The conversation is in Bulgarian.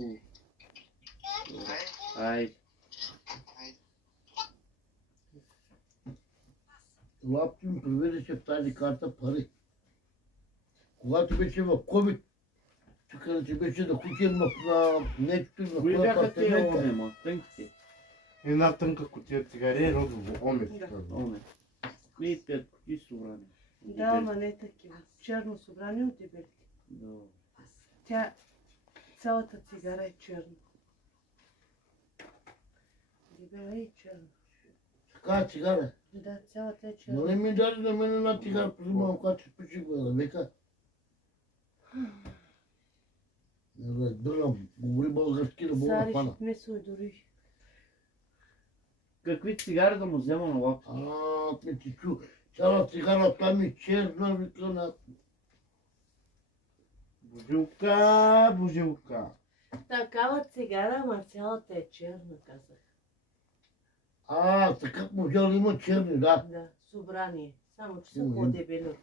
Хубаво. Айде. Лапти ми проверише в тази карта пари. Когато беше в COVID, тук ти беше да кутия на нещо на Кои бяха хората. тия омема? Тънките. Една тънка кутия цигари, родово, омет. Оме. Кои те кутии събрани? Да, ама не такива. Черно събрани от дебелите. Да. Тя, цялата цигара е черна. Дебела и черна. Така цигара. Да, цялата е черна. Нали ми даде на мен една цигара, преди малко, когато се пише го да века. Не разбирам, говори български да мога да фана. Сариш месо и дори. Какви цигари да му взема на лапи? Не ти чу. Цяла цигара там е черна, вика на... Божилка, божилка. Такава цигара, ама цялата е черна, казах. Така можел има черни, да. Да, събрание. Само че са Има. по-дебели от